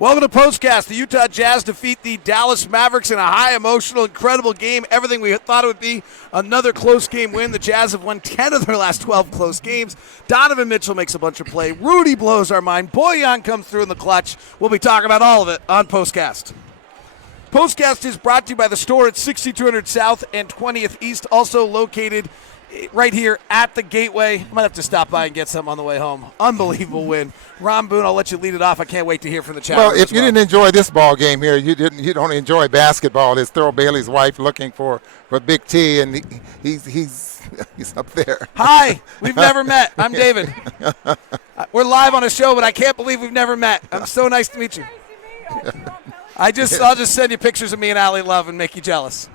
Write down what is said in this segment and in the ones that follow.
Welcome to POSTCAST. The Utah Jazz defeat the Dallas Mavericks in a high, emotional, incredible game. Everything we thought it would be. Another close game win. The Jazz have won 10 of their last 12 close games. Donovan Mitchell makes a bunch of play. Rudy blows our mind. Bojan comes through in the clutch. We'll be talking about all of it on POSTCAST. POSTCAST is brought to you by the store at 6200 South and 20th East, also located right here at the Gateway. I might have to stop by and get some on the way home. Unbelievable win. Ron Boone, I'll let you lead it off. I can't wait to hear from the chat. Well, if you didn't enjoy this ball game here, you don't enjoy basketball. It's Thurl Bailey's wife looking for Big T, and he's up there. Hi, we've never met. I'm David. We're live on a show, but I can't believe we've never met. I'm so nice to meet you. I'll just send you pictures of me and Allie Love and make you jealous.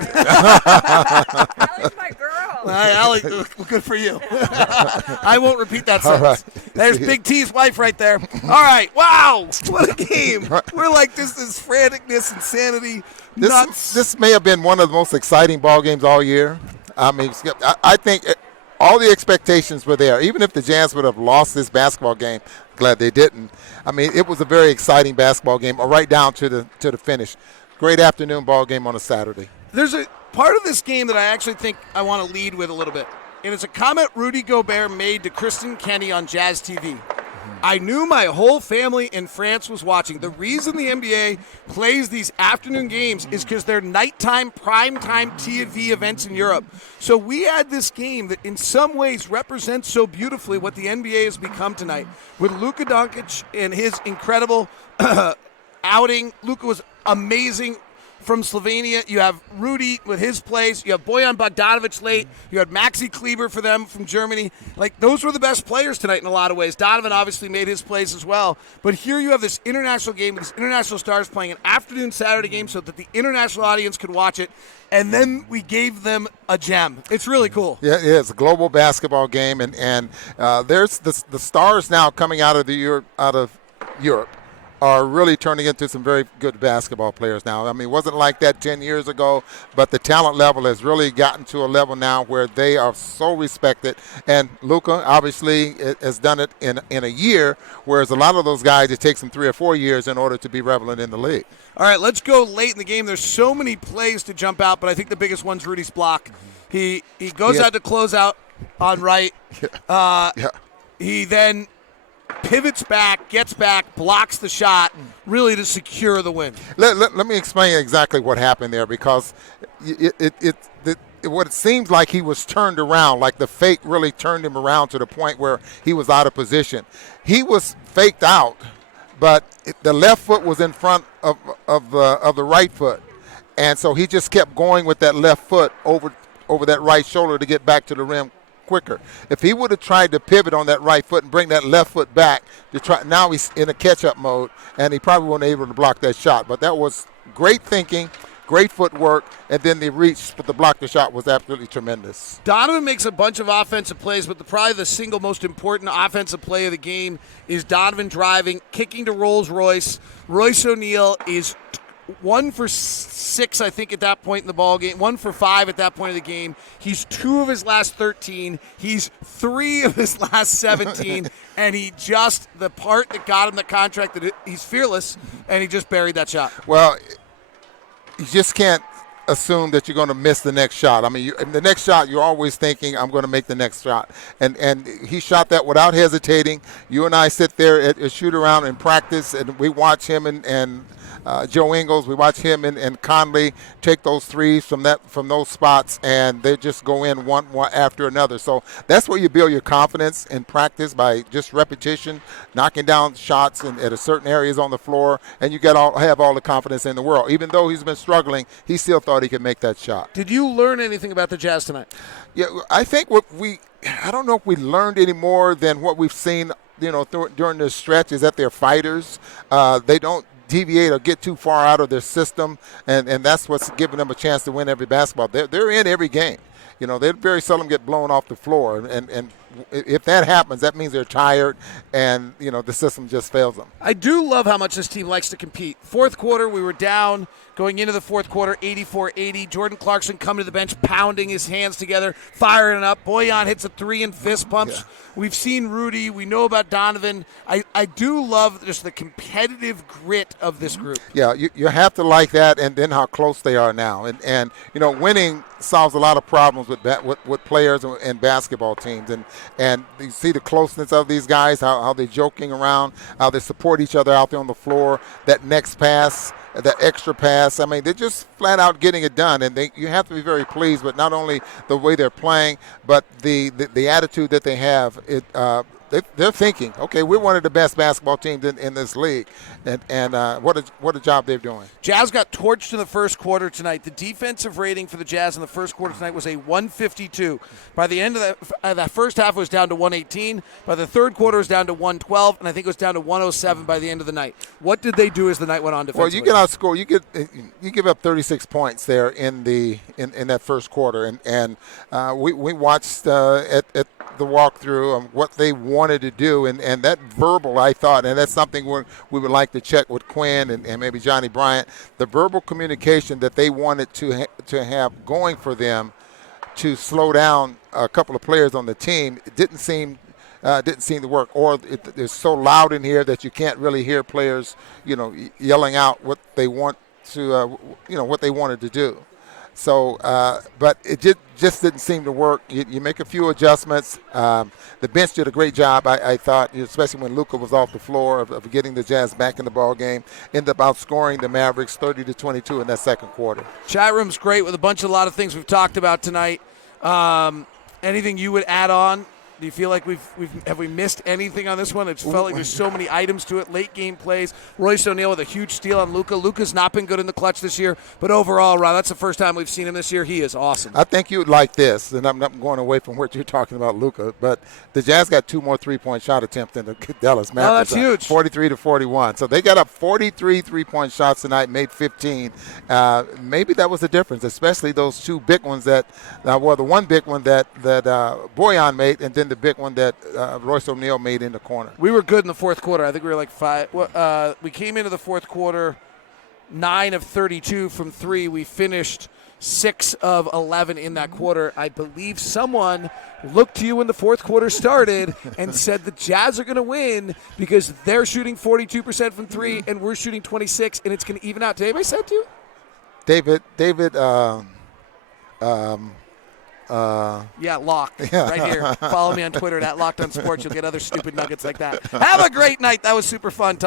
Allie's my girl. Allie, good for you. I won't repeat that sentence. Right. There's Big T's wife right there. All right. Wow. What a game. We're like, this is franticness, insanity, nuts. This may have been one of the most exciting ball games all year. I mean, I think all the expectations were there. Even if the Jazz would have lost this basketball game, glad they didn't. I mean, it was a very exciting basketball game, right down to the finish. Great afternoon ball game on a Saturday. There's a part of this game that I actually think I want to lead with a little bit. And it's a comment Rudy Gobert made to Kristen Kenny on Jazz TV. I knew my whole family in France was watching. The reason the NBA plays these afternoon games is because they're nighttime, primetime TV events in Europe. So we had this game that in some ways represents so beautifully what the NBA has become tonight. With Luka Doncic and his incredible outing. Luka was amazing. From Slovenia, you have Rudy with his plays. You have Bojan Bogdanovic late. You had Maxi Kleber for them from Germany. Like, those were the best players tonight in a lot of ways. Donovan obviously made his plays as well. But here you have this international game with these international stars playing an afternoon Saturday game so that the international audience could watch it. And then we gave them a gem. It's really cool. Yeah, it's a global basketball game, and there's the stars now coming out of Europe. Are really turning into some very good basketball players now. I mean, it wasn't like that 10 years ago, but the talent level has really gotten to a level now where they are so respected. And Luka obviously has done it in a year, whereas a lot of those guys, it takes them 3 or 4 years in order to be relevant in the league. All right, let's go late in the game. There's so many plays to jump out, but I think the biggest one's Rudy's block. He goes out to close out on right. He then pivots back, gets back, blocks the shot, really to secure the win. Let me explain exactly what happened there, because what it seems like he was turned around, like the fake really turned him around to the point where he was out of position. He was faked out, but the left foot was in front of the right foot, and so he just kept going with that left foot over that right shoulder to get back to the rim quicker. If he would have tried to pivot on that right foot and bring that left foot back to try, now he's in a catch-up mode, and he probably wasn't able to block that shot. But that was great thinking, great footwork, and then the reach, but the block the shot was absolutely tremendous. Donovan makes a bunch of offensive plays, but probably the single most important offensive play of the game is Donovan driving, kicking to Rolls-Royce. Royce O'Neal is 1 for 6, I think, at that point in the ball game. 1 for 5 at that point of the game. He's 2 of his last 13. He's 3 of his last 17. And he just, the part that got him the contract, that he's fearless, and he just buried that shot. Well, you just can't assume that you're going to miss the next shot. I mean, the next shot, you're always thinking, I'm going to make the next shot. And he shot that without hesitating. You and I sit there at shoot around in practice, and we watch him and Joe Ingles, we watch him and Conley take those threes from those spots, and they just go in one after another. So that's where you build your confidence in practice, by just repetition, knocking down shots at a certain areas on the floor, and you have all the confidence in the world. Even though he's been struggling, he still thought he could make that shot. Did you learn anything about the Jazz tonight? Yeah, I think I don't know if we learned any more than what we've seen, during this stretch, is that they're fighters. They don't deviate or get too far out of their system, and that's what's giving them a chance to win every basketball. They're in every game. They very seldom get blown off the floor, and if that happens, that means they're tired, and the system just fails them. I do love how much this team likes to compete. Fourth quarter, we were down going into the fourth quarter, 84-80. Jordan Clarkson coming to the bench, pounding his hands together, firing it up. Boyan hits a three and fist pumps. Yeah. We've seen Rudy. We know about Donovan. I do love just the competitive grit of this group. Yeah, you have to like that, and then how close they are now. And winning solves a lot of problems with players and basketball teams. And you see the closeness of these guys, how they're joking around, how they support each other out there on the floor, that next pass, that extra pass. I mean, they're just flat out getting it done, and you have to be very pleased with not only the way they're playing, but the attitude that they have. They're thinking, okay, we're one of the best basketball teams in this league, and what a job they're doing. Jazz got torched in the first quarter tonight. The defensive rating for the Jazz in the first quarter tonight was a 152. By the end of that first half, it was down to 118. By the third quarter, it was down to 112, and I think it was down to 107 by the end of the night. What did they do as the night went on defensively? Well, you get outscored. You give up 36 points there in that first quarter, and we watched at the walkthrough what they wanted to do, and that verbal, I thought, and that's something we would like to check with Quinn and maybe Johnny Bryant, the verbal communication that they wanted to have going for them to slow down a couple of players on the team. It didn't seem to work, or it's so loud in here that you can't really hear players, yelling out what they want to, what they wanted to do. So, but it just didn't seem to work. You make a few adjustments. The bench did a great job, I thought, especially when Luka was off the floor, of getting the Jazz back in the ball game. Ended up outscoring the Mavericks 30-22 in that second quarter. Chat room's great with a lot of things we've talked about tonight. Anything you would add on? Do you feel like have we missed anything on this one? It's felt like there's so many items to it. Late game plays. Royce O'Neal with a huge steal on Luka. Luka's not been good in the clutch this year, but overall, Ron, that's the first time we've seen him this year. He is awesome. I think you would like this, and I'm not going away from what you're talking about, Luka, but the Jazz got 2 more three-point shot attempts than the Dallas Mavericks. Oh, that's huge. 43-41. So they got up 43 three-point shots tonight, made 15. Maybe that was the difference, especially those 2 big ones the one big one that Boyan made, and then the big one that Royce O'Neal made in the corner. We were good in the fourth quarter. I think we were like 5. We came into the fourth quarter 9 of 32 from 3. We finished 6 of 11 in that quarter. I believe someone looked to you when the fourth quarter started and said the Jazz are going to win because they're shooting 42% from 3 and we're shooting 26, and it's going to even out. Did anybody say it to you? David. Yeah, Locked. Right here. Follow me on Twitter at Locked on Sports. You'll get other stupid nuggets like that. Have a great night. That was super fun. Talk